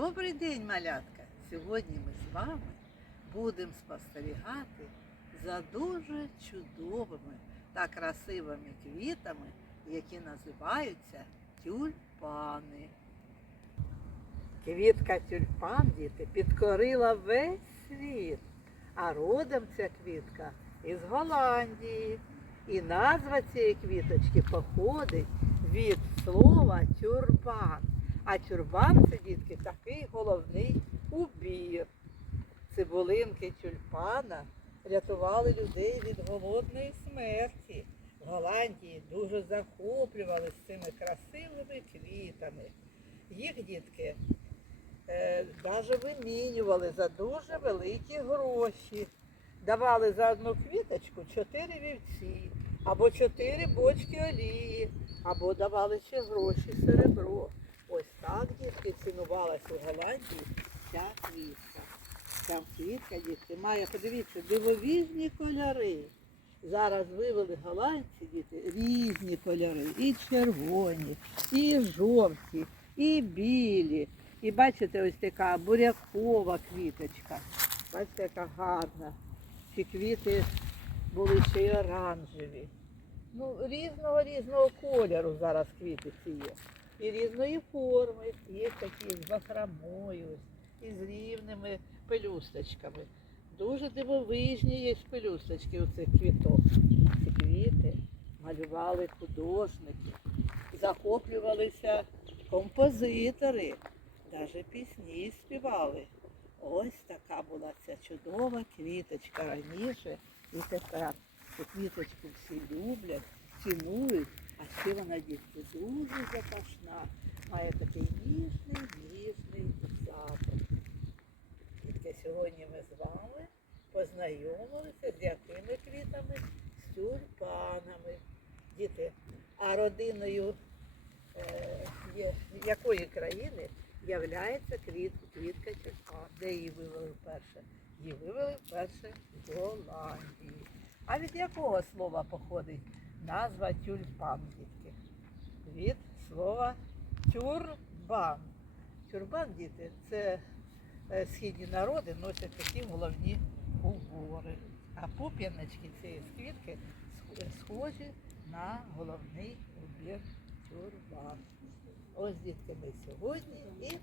Добрий день, малятка! Сьогодні ми з вами будемо спостерігати за дуже чудовими та красивими квітами, які називаються тюльпани. Квітка тюльпан, діти, підкорила весь світ, а родом ця квітка із Голландії. І назва цієї квіточки походить від слова тюрбан. А тюрбан це дітки такий головний убір. Цибулинки тюльпана рятували людей від голодної смерті. В Голландії дуже захоплювалися цими красивими квітами. Їх дітки е, навіть вимінювали за дуже великі гроші. Давали за одну квіточку чотири вівці, або чотири бочки олії, або давали ще гроші, серебро. Ось так, дітки, цінувалася у Голландії ця квітка. Ця квітка, дітки, має, подивіться, дивовижні кольори. Зараз вивели голландці, діти, різні кольори. І червоні, і жовті, і білі. І бачите, ось така бурякова квіточка. Бачите, яка гарна. Ці квіти були ще й оранжеві. Ну, різного різного кольору зараз квіти ці є. І різної форми. Є такі з бахромою, і з рівними пелюсточками. Дуже дивовижні є пелюсточки у цих квіток. Ці квіти малювали художники, захоплювалися композитори, навіть пісні співали. Ось така була ця чудова квіточка раніше і тепер. Цю квіточку всі люблять, цінують, а ще вона дітки дуже запашна. Має такий ніжний, ніжний запах. Тільки сьогодні ми з вами познайомилися з якими квітами? З тюльпанами. Діти, а родиною е, якої країни являється квіт, квітка тюльпан? Де її вивели вперше? Її вивели вперше з Голландії. А від якого слова походить назва тюльпан, дітки? Від слова тюрбан. Тюрбан, діти, це е, східні народи носять такі головні убори. А пуп'яночки цієї квітки схожі на головний убір тюрбан. Ось дітки ми сьогодні і.